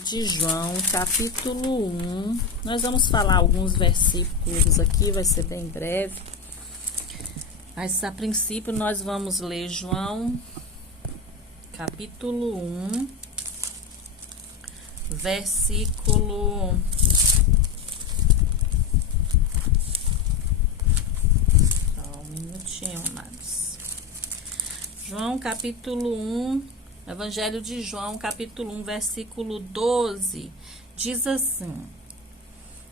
De João, capítulo 1. Nós vamos falar alguns versículos aqui, vai ser bem breve. Mas a princípio nós vamos ler João, capítulo 1, versículo... Só um minutinho, amados. João, capítulo 1, Evangelho de João, capítulo 1, versículo 12, diz assim: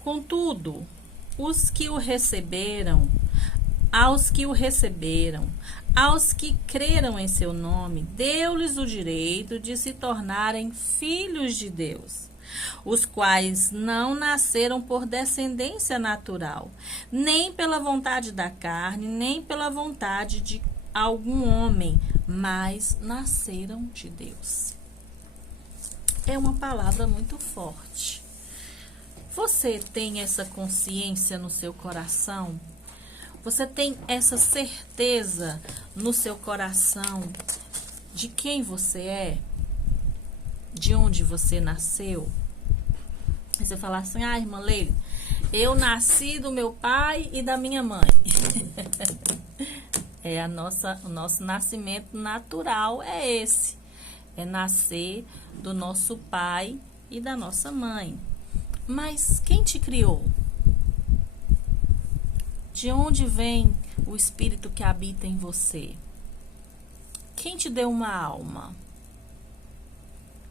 Contudo, aos que o receberam, aos que creram em seu nome, deu-lhes o direito de se tornarem filhos de Deus, os quais não nasceram por descendência natural, nem pela vontade da carne, nem pela vontade de algum homem, mas nasceram de Deus. É uma palavra muito forte. Você tem essa consciência no seu coração? Você tem essa certeza no seu coração de quem você é? De onde você nasceu? Aí você fala assim: irmã Leila, eu nasci do meu pai e da minha mãe. O nosso nascimento natural é esse. É nascer do nosso pai e da nossa mãe. Mas quem te criou? De onde vem o espírito que habita em você? Quem te deu uma alma?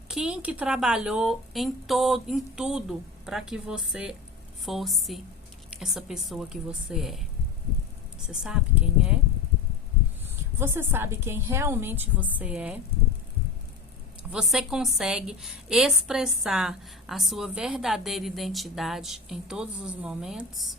Quem que trabalhou em tudo para que você fosse essa pessoa que você é? Você sabe quem é? Você sabe quem realmente você é? Você consegue expressar a sua verdadeira identidade em todos os momentos?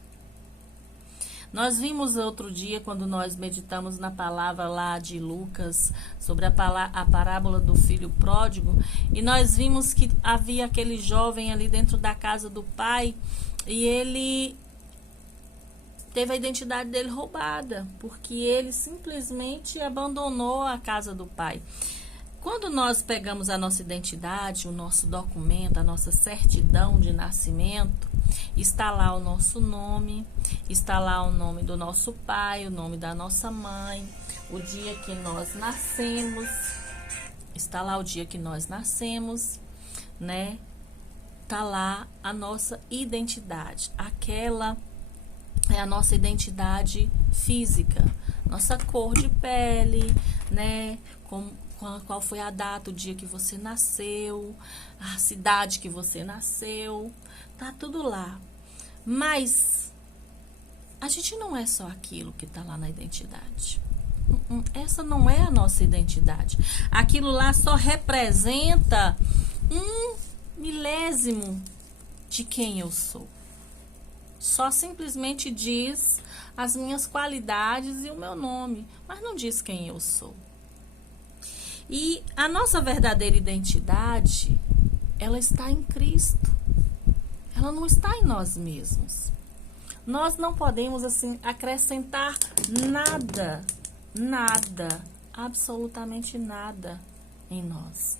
Nós vimos outro dia, quando nós meditamos na palavra lá de Lucas, sobre a parábola do filho pródigo, e nós vimos que havia aquele jovem ali dentro da casa do pai, e ele teve a identidade dele roubada, porque ele simplesmente abandonou a casa do pai. Quando nós pegamos a nossa identidade, o nosso documento, a nossa certidão de nascimento, está lá o nosso nome, está lá o nome do nosso pai, o nome da nossa mãe, o dia que nós nascemos, está lá o dia que nós nascemos, né? Está lá a nossa identidade, aquela é a nossa identidade física, nossa cor de pele, né? Qual foi a data, o dia que você nasceu, a cidade que você nasceu, tá tudo lá. Mas a gente não é só aquilo que tá lá na identidade. Essa não é a nossa identidade. Aquilo lá só representa 1/1000 de quem eu sou. Só simplesmente diz as minhas qualidades e o meu nome, mas não diz quem eu sou. E a nossa verdadeira identidade, ela está em Cristo. Ela não está em nós mesmos. Nós não podemos, assim, acrescentar nada, absolutamente nada em nós.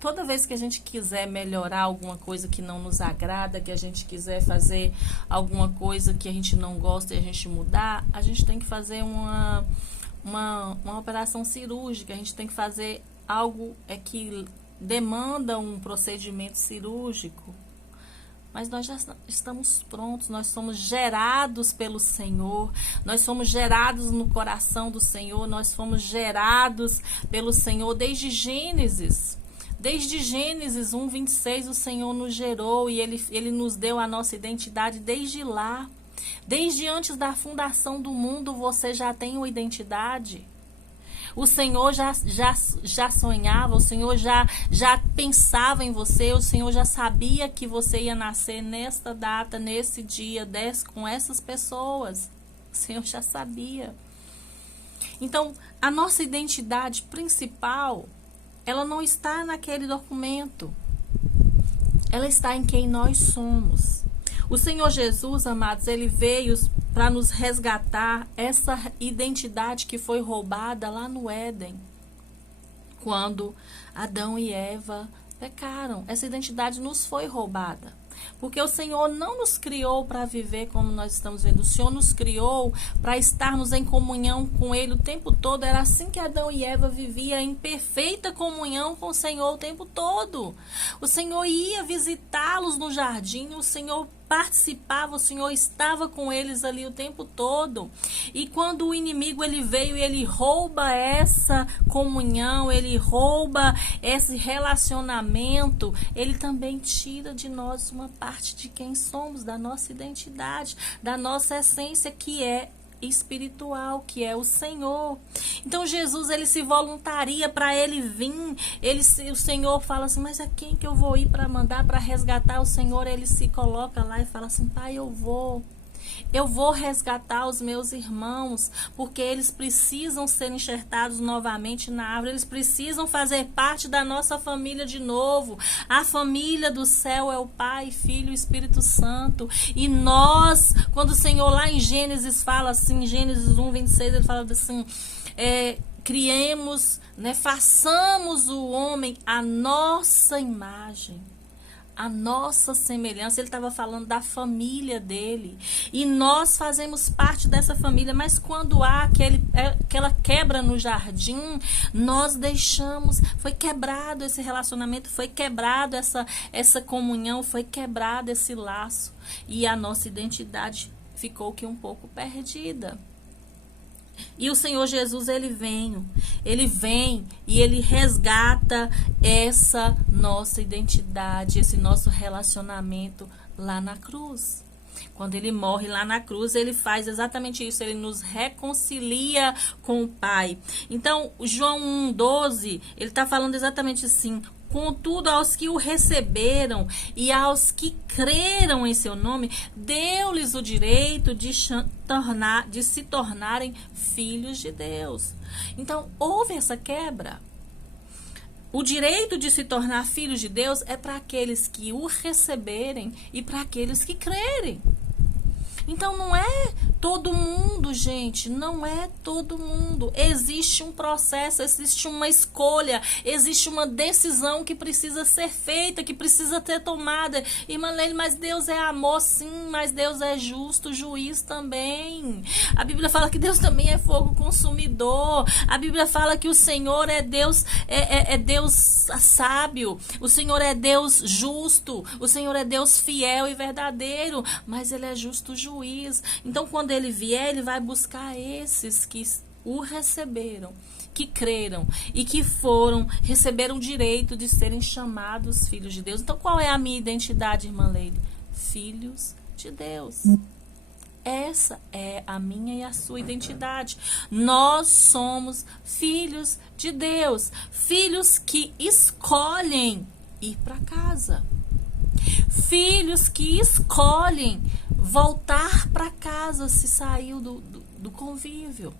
Toda vez que a gente quiser melhorar alguma coisa que não nos agrada, que a gente quiser fazer alguma coisa que a gente não gosta e a gente mudar, a gente tem que fazer uma operação cirúrgica, a gente tem que fazer algo que demanda um procedimento cirúrgico. Mas nós já estamos prontos, nós somos gerados pelo Senhor, nós somos gerados no coração do Senhor, nós fomos gerados pelo Senhor desde Gênesis. Desde Gênesis 1:26, o Senhor nos gerou e Ele nos deu a nossa identidade desde lá. Desde antes da fundação do mundo, você já tem uma identidade. O Senhor já sonhava, o Senhor já pensava em você, o Senhor já sabia que você ia nascer nesta data, nesse dia, com essas pessoas. O Senhor já sabia. Então, a nossa identidade principal, ela não está naquele documento. Ela está em quem nós somos. O Senhor Jesus, amados, Ele veio para nos resgatar essa identidade que foi roubada lá no Éden. Quando Adão e Eva pecaram. Essa identidade nos foi roubada. Porque o Senhor não nos criou para viver como nós estamos vendo. O Senhor nos criou para estarmos em comunhão com Ele o tempo todo. Era assim que Adão e Eva viviam, em perfeita comunhão com o Senhor o tempo todo. O Senhor ia visitá-los no jardim, o Senhor participava, o Senhor estava com eles ali o tempo todo. E quando o inimigo ele veio e ele rouba essa comunhão, ele rouba esse relacionamento, ele também tira de nós uma parte de quem somos, da nossa identidade, da nossa essência, que é espiritual, que é o Senhor. Então Jesus, ele se voluntaria para ele vir. O Senhor fala assim, mas a quem que eu vou ir para mandar para resgatar? O Senhor, ele se coloca lá e fala assim, Pai, eu vou resgatar os meus irmãos, porque eles precisam ser enxertados novamente na árvore, eles precisam fazer parte da nossa família de novo. A família do céu é o Pai, Filho e Espírito Santo. E nós, quando o Senhor lá em Gênesis fala assim, Gênesis 1:26, ele fala assim, criemos, né, façamos o homem à nossa imagem, a nossa semelhança. Ele estava falando da família dele. E nós fazemos parte dessa família. Mas quando há aquela quebra no jardim, nós deixamos. Foi quebrado esse relacionamento, foi quebrado essa comunhão, foi quebrado esse laço. E a nossa identidade ficou que um pouco perdida. E o Senhor Jesus, ele vem e ele resgata essa nossa identidade, esse nosso relacionamento lá na cruz. Quando ele morre lá na cruz, ele faz exatamente isso, ele nos reconcilia com o Pai. Então, João 1:12, ele está falando exatamente assim, contudo, aos que o receberam e aos que creram em seu nome, deu-lhes o direito de se tornarem filhos de Deus. Então, houve essa quebra. O direito de se tornar filhos de Deus é para aqueles que o receberem e para aqueles que crerem. Então, não é todo mundo, gente, não é todo mundo. Existe um processo, existe uma escolha, existe uma decisão que precisa ser feita, que precisa ser tomada. Irmã Leila, mas Deus é amor, sim, mas Deus é justo, juiz também. A Bíblia fala que Deus também é fogo consumidor. A Bíblia fala que o Senhor é Deus, é Deus sábio. O Senhor é Deus justo. O Senhor é Deus fiel e verdadeiro, mas Ele é justo juiz. Então, quando ele vier, ele vai buscar esses que o receberam, que creram e que receberam o direito de serem chamados filhos de Deus. Então, qual é a minha identidade, irmã Leile? Filhos de Deus. Essa é a minha e a sua identidade. Nós somos filhos de Deus, filhos que escolhem ir para casa, filhos que escolhem voltar para casa se saiu do convívio.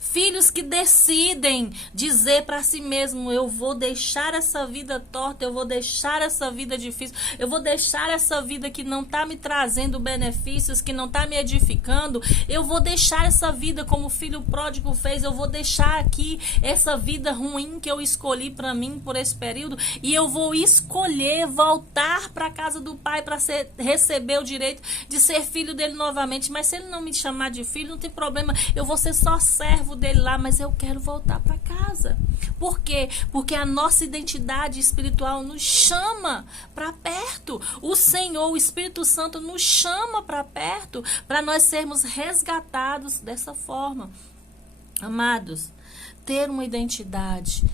Filhos que decidem dizer para si mesmo, eu vou deixar essa vida torta, eu vou deixar essa vida difícil, eu vou deixar essa vida que não está me trazendo benefícios, que não está me edificando, eu vou deixar essa vida como o filho pródigo fez, eu vou deixar aqui essa vida ruim que eu escolhi para mim por esse período e eu vou escolher voltar para a casa do Pai para receber o direito de ser filho dele novamente. Mas se ele não me chamar de filho, não tem problema, eu vou ser só servo dele lá, mas eu quero voltar para casa. Por quê? Porque a nossa identidade espiritual nos chama para perto. O Senhor, o Espírito Santo, nos chama para perto para nós sermos resgatados dessa forma. Amados, ter uma identidade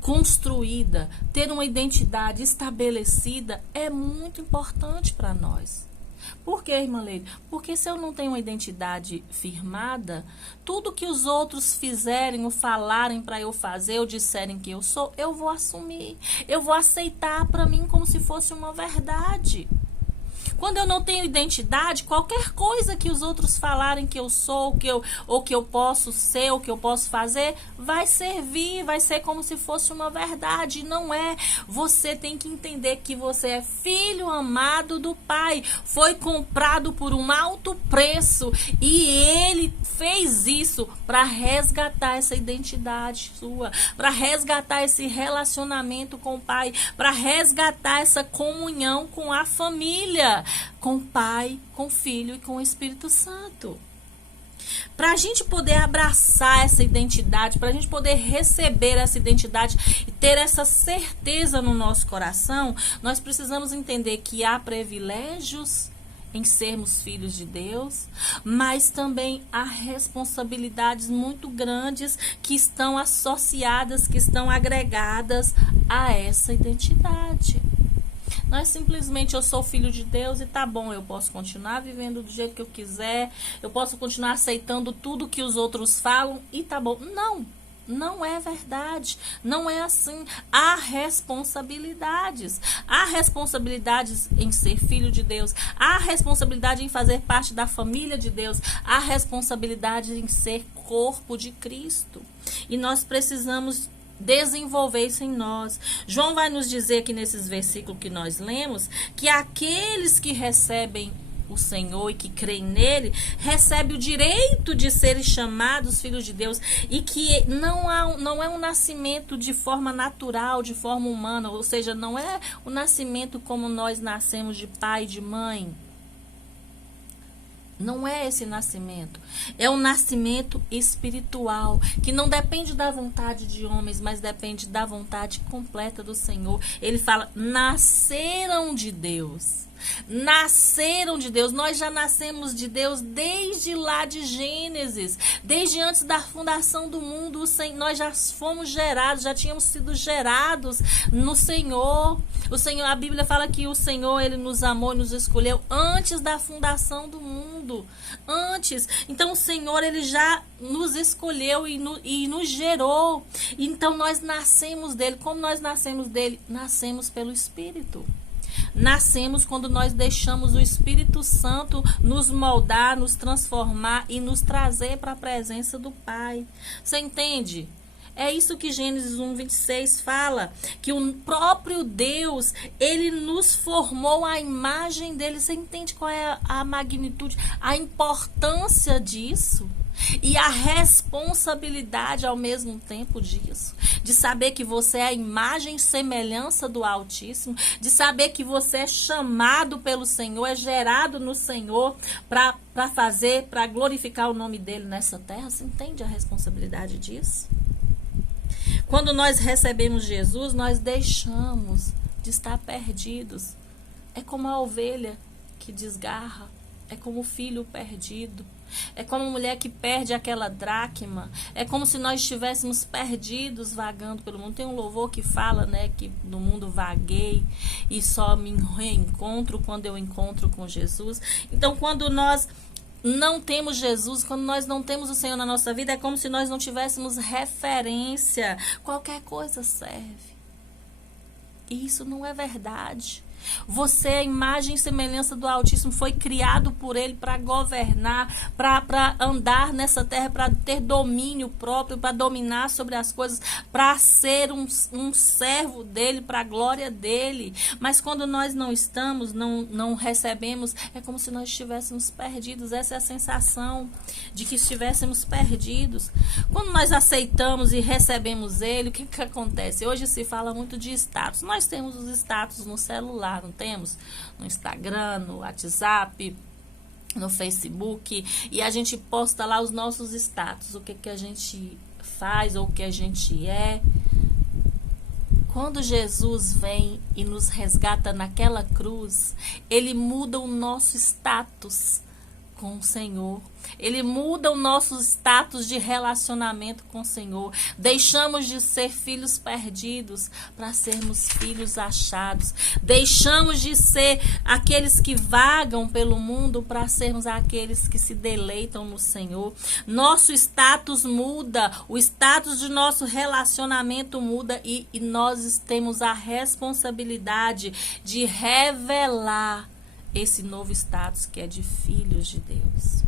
construída, ter uma identidade estabelecida é muito importante para nós. Por quê, irmã Leila? Porque se eu não tenho uma identidade firmada, tudo que os outros fizerem ou falarem para eu fazer ou disserem que eu sou, eu vou assumir. Eu vou aceitar para mim como se fosse uma verdade. Quando eu não tenho identidade, qualquer coisa que os outros falarem que eu sou, ou que eu posso ser, ou que eu posso fazer, vai servir, vai ser como se fosse uma verdade. Não é. Você tem que entender que você é filho amado do Pai. Foi comprado por um alto preço e Ele fez isso para resgatar essa identidade sua, para resgatar esse relacionamento com o Pai, para resgatar essa comunhão com a família, com o Pai, com o Filho e com o Espírito Santo. Para a gente poder abraçar essa identidade, para a gente poder receber essa identidade e ter essa certeza no nosso coração, nós precisamos entender que há privilégios em sermos filhos de Deus, mas também há responsabilidades muito grandes que estão associadas, que estão agregadas a essa identidade. Não é simplesmente eu sou filho de Deus e tá bom, eu posso continuar vivendo do jeito que eu quiser, eu posso continuar aceitando tudo que os outros falam e tá bom. Não é verdade. Não é assim. Há responsabilidades. Há responsabilidades em ser filho de Deus. Há responsabilidade em fazer parte da família de Deus. Há responsabilidade em ser corpo de Cristo. E nós precisamos desenvolver isso em nós. João vai nos dizer aqui nesses versículos que nós lemos, que aqueles que recebem o Senhor e que creem nele, recebe o direito de serem chamados filhos de Deus, e que não é um nascimento de forma natural, de forma humana, ou seja, não é o nascimento como nós nascemos de pai e de mãe. Não é esse nascimento. É um nascimento espiritual, que não depende da vontade de homens, mas depende da vontade completa do Senhor. Ele fala, nasceram de Deus. Nasceram de Deus. Nós já nascemos de Deus desde lá de Gênesis. Desde antes da fundação do mundo, nós já fomos gerados, já tínhamos sido gerados no Senhor. O Senhor, a Bíblia fala que o Senhor, Ele nos amou e nos escolheu antes da fundação do mundo. Antes. Então o Senhor, Ele já nos escolheu e nos gerou. Então nós nascemos dele. Como nós nascemos dele? Nascemos pelo Espírito. Nascemos quando nós deixamos o Espírito Santo nos moldar, nos transformar e nos trazer para a presença do Pai. Você entende? É isso que Gênesis 1:26 fala, que o próprio Deus, Ele nos formou à imagem dele. Você entende qual é a magnitude, a importância disso? E a responsabilidade ao mesmo tempo disso, de saber que você é a imagem e semelhança do Altíssimo, de saber que você é chamado pelo Senhor, é gerado no Senhor para glorificar o nome dele nessa terra. Você entende a responsabilidade disso? Quando nós recebemos Jesus, nós deixamos de estar perdidos. É como a ovelha que desgarra, é como o filho perdido. É como a mulher que perde aquela dracma. É como se nós estivéssemos perdidos vagando pelo mundo. Tem um louvor que fala, né, que no mundo vaguei e só me reencontro quando eu encontro com Jesus. Então, quando nós não temos Jesus, quando nós não temos o Senhor na nossa vida, é como se nós não tivéssemos referência. Qualquer coisa serve. E isso não é verdade. Você é a imagem e semelhança do Altíssimo, foi criado por Ele para governar, para andar nessa terra, para ter domínio próprio, para dominar sobre as coisas, para ser um servo dEle, para a glória dEle. Mas quando nós não estamos, não recebemos, é como se nós estivéssemos perdidos. Essa é a sensação de que estivéssemos perdidos. Quando nós aceitamos e recebemos Ele, o que acontece? Hoje se fala muito de status. Nós temos os status no celular, não temos? No Instagram, no WhatsApp, no Facebook, e a gente posta lá os nossos status, o que a gente faz ou o que a gente é. Quando Jesus vem e nos resgata naquela cruz, Ele muda o nosso status com o Senhor. Ele muda o nosso status de relacionamento com o Senhor. Deixamos de ser filhos perdidos para sermos filhos achados. Deixamos de ser aqueles que vagam pelo mundo para sermos aqueles que se deleitam no Senhor. Nosso status muda, o status de nosso relacionamento muda e nós temos a responsabilidade de revelar esse novo status que é de filhos de Deus.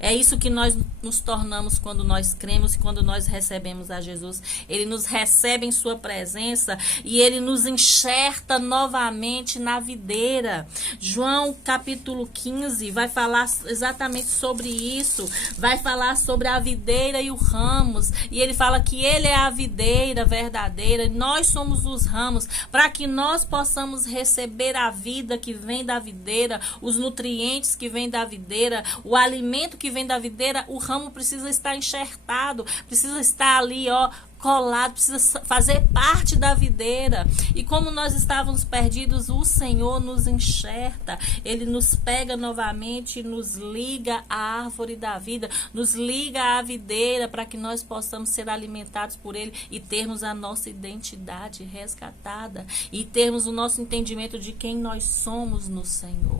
É isso que nós nos tornamos quando nós cremos e quando nós recebemos a Jesus. Ele nos recebe em sua presença e ele nos enxerta novamente na videira. João capítulo 15 vai falar exatamente sobre isso. Vai falar sobre a videira e os ramos. E ele fala que ele é a videira verdadeira e nós somos os ramos, para que nós possamos receber a vida que vem da videira, os nutrientes que vêm da videira, o alimento que vem da videira. O ramo precisa estar enxertado, precisa estar ali, ó, colado, precisa fazer parte da videira. E como nós estávamos perdidos, o Senhor nos enxerta, ele nos pega novamente, nos liga à árvore da vida, nos liga à videira, para que nós possamos ser alimentados por ele e termos a nossa identidade resgatada e termos o nosso entendimento de quem nós somos no Senhor.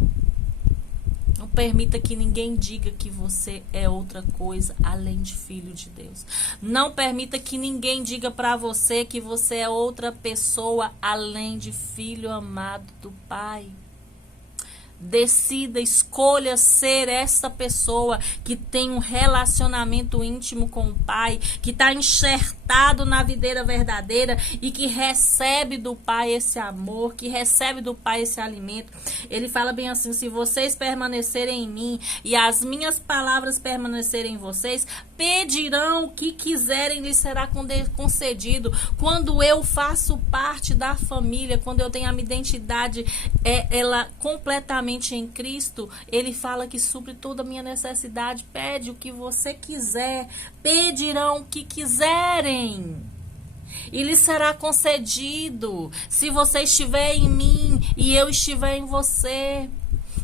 Não permita que ninguém diga que você é outra coisa além de filho de Deus. Não permita que ninguém diga para você que você é outra pessoa além de filho amado do Pai. Decida, escolha ser essa pessoa que tem um relacionamento íntimo com o Pai, que está enxertado na videira verdadeira e que recebe do Pai esse amor, que recebe do Pai esse alimento. Ele fala bem assim: se vocês permanecerem em mim e as minhas palavras permanecerem em vocês, pedirão o que quiserem, lhes será concedido. Quando eu faço parte da família, quando eu tenho a minha identidade, ela completamente em Cristo, ele fala que supre toda a minha necessidade. Pede o que você quiser, pedirão o que quiserem e lhe será concedido, se você estiver em mim e eu estiver em você.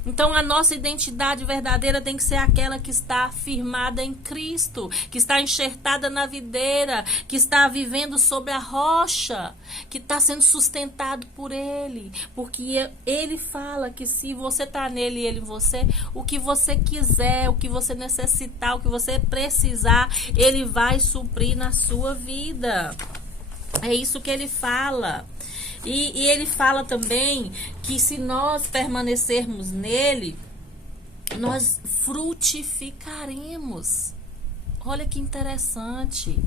Então a nossa identidade verdadeira tem que ser aquela que está firmada em Cristo, que está enxertada na videira, que está vivendo sobre a rocha, que está sendo sustentado por Ele. Porque Ele fala que se você está nele e Ele em você, o que você quiser, o que você necessitar, o que você precisar, Ele vai suprir na sua vida. É isso que Ele fala. E ele fala também que se nós permanecermos nele, nós frutificaremos. Olha que interessante.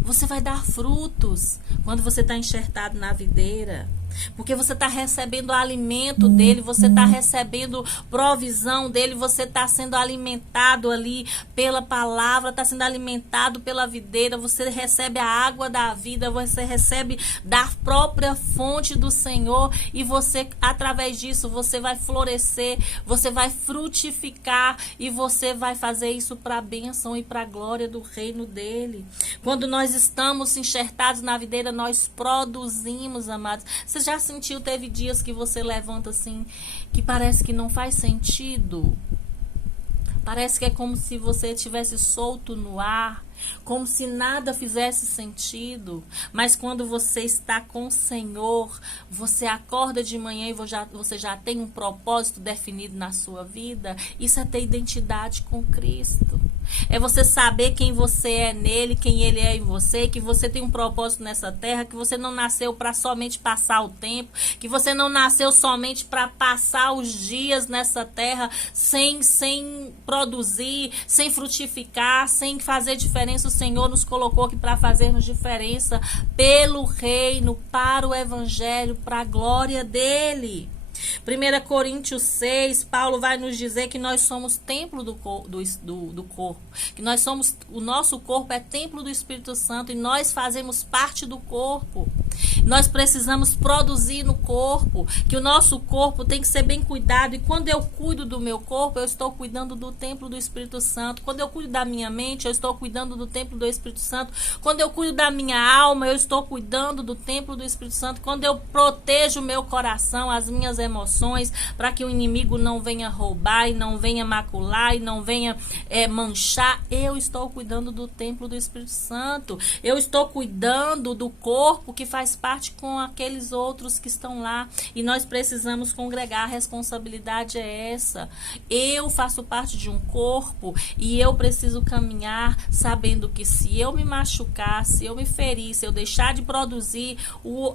Você vai dar frutos quando você está enxertado na videira. Porque você está recebendo alimento dele, você está recebendo provisão dele, você está sendo alimentado ali pela palavra, está sendo alimentado pela videira, você recebe a água da vida, você recebe da própria fonte do Senhor e você, através disso, você vai florescer, você vai frutificar e você vai fazer isso para a bênção e para a glória do reino dele. Quando nós estamos enxertados na videira, nós produzimos, amados. Você já sentiu, teve dias que você levanta assim, que parece que não faz sentido? Parece que é como se você estivesse solto no ar, como se nada fizesse sentido. Mas quando você está com o Senhor, você acorda de manhã e você já tem um propósito definido na sua vida. Isso é ter identidade com Cristo. É você saber quem você é nele, quem ele é em você, que você tem um propósito nessa terra, que você não nasceu para somente passar o tempo, que você não nasceu somente para passar os dias nessa terra sem produzir, sem frutificar, sem fazer diferença. O Senhor nos colocou aqui para fazermos diferença pelo reino, para o evangelho, para a glória dele. 1 Coríntios 6, Paulo vai nos dizer que nós somos templo do corpo, que nós somos, o nosso corpo é templo do Espírito Santo e nós fazemos parte do corpo. Nós precisamos produzir no corpo, que o nosso corpo tem que ser bem cuidado, e quando eu cuido do meu corpo, eu estou cuidando do templo do Espírito Santo. Quando eu cuido da minha mente, eu estou cuidando do templo do Espírito Santo. Quando eu cuido da minha alma, eu estou cuidando do templo do Espírito Santo. Quando eu protejo o meu coração, as minhas emoções, para que o inimigo não venha roubar e não venha macular e não venha manchar, eu estou cuidando do templo do Espírito Santo. Eu estou cuidando do corpo que faz parte com aqueles outros que estão lá, e nós precisamos congregar. A responsabilidade é essa. Eu faço parte de um corpo e eu preciso caminhar sabendo que se eu me machucar, se eu me ferir, se eu deixar de produzir,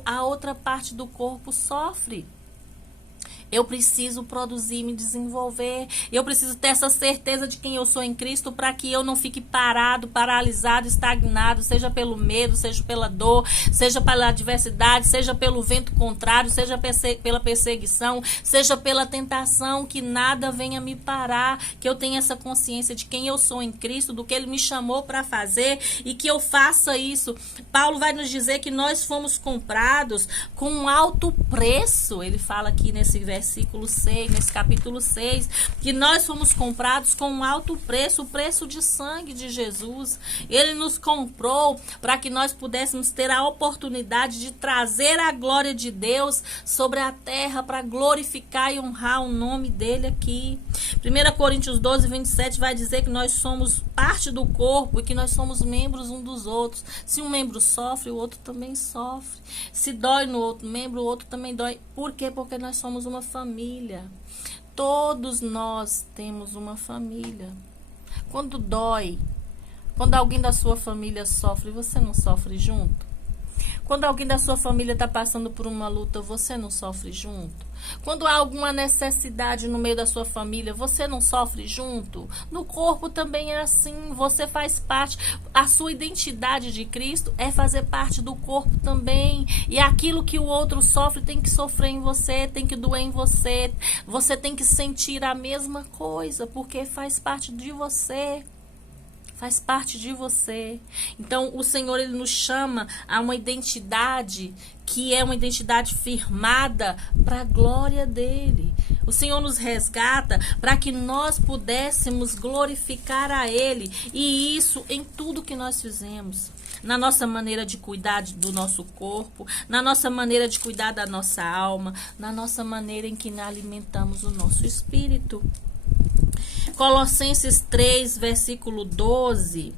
a outra parte do corpo sofre. Eu preciso produzir, me desenvolver. Eu preciso ter essa certeza de quem eu sou em Cristo para que eu não fique parado, paralisado, estagnado, seja pelo medo, seja pela dor, seja pela adversidade, seja pelo vento contrário, seja pela perseguição, seja pela tentação, que nada venha me parar, que eu tenha essa consciência de quem eu sou em Cristo, do que Ele me chamou para fazer e que eu faça isso. Paulo vai nos dizer que nós fomos comprados com um alto preço. Ele fala aqui nesse versículo 6, nesse capítulo 6, que nós fomos comprados com um alto preço, o preço de sangue de Jesus. Ele nos comprou para que nós pudéssemos ter a oportunidade de trazer a glória de Deus sobre a terra, para glorificar e honrar o nome dele aqui. 1 Coríntios 12, 27 vai dizer que nós somos parte do corpo e que nós somos membros um dos outros. Se um membro sofre, o outro também sofre. Se dói no outro membro, o outro também dói. Por quê? Porque nós somos uma família. Todos nós temos uma família. Quando dói, quando alguém da sua família sofre, você não sofre junto? Quando alguém da sua família está passando por uma luta, você não sofre junto? Quando há alguma necessidade no meio da sua família, você não sofre junto? No corpo também é assim, você faz parte. A sua identidade de Cristo é fazer parte do corpo também. E aquilo que o outro sofre tem que sofrer em você, tem que doer em você. Você tem que sentir a mesma coisa, porque faz parte de você. Faz parte de você. Então, o Senhor, Ele nos chama a uma identidade que é uma identidade firmada para a glória dEle. O Senhor nos resgata para que nós pudéssemos glorificar a Ele. E isso em tudo que nós fizemos. Na nossa maneira de cuidar do nosso corpo, na nossa maneira de cuidar da nossa alma, na nossa maneira em que alimentamos o nosso espírito. Colossenses 3, versículo 12,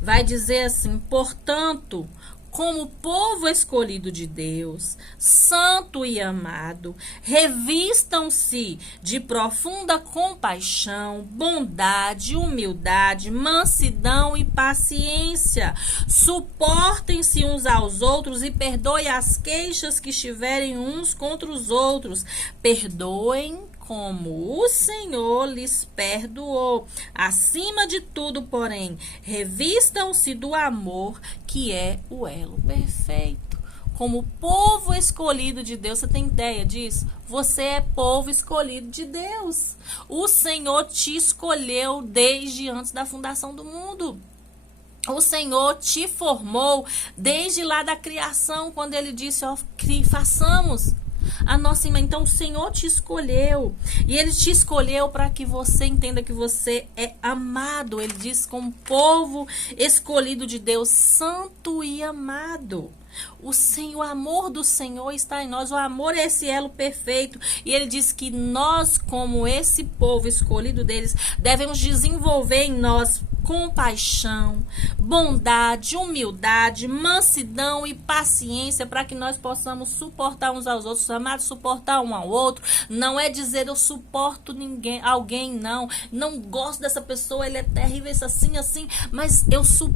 vai dizer assim: portanto, como povo escolhido de Deus, santo e amado, revistam-se de profunda compaixão, bondade, humildade, mansidão e paciência. Suportem-se uns aos outros e perdoem as queixas que estiverem uns contra os outros. Perdoem como o Senhor lhes perdoou. Acima de tudo, porém, revistam-se do amor, que é o elo perfeito. Como povo escolhido de Deus, você tem ideia disso? Você é povo escolhido de Deus. O Senhor te escolheu desde antes da fundação do mundo. O Senhor te formou desde lá da criação, quando Ele disse, ó, façamos a nossa irmã. Então o Senhor te escolheu, e Ele te escolheu para que você entenda que você é amado. Ele diz, como povo escolhido de Deus, santo e amado. O amor do Senhor está em nós. O amor é esse elo perfeito. E Ele diz que nós, como esse povo escolhido deles, devemos desenvolver em nós compaixão, bondade, humildade, mansidão e paciência, para que nós possamos suportar uns aos outros. Amados, suportar um ao outro não é dizer eu suporto alguém, não gosto dessa pessoa, ele é terrível, isso assim, mas eu suporto.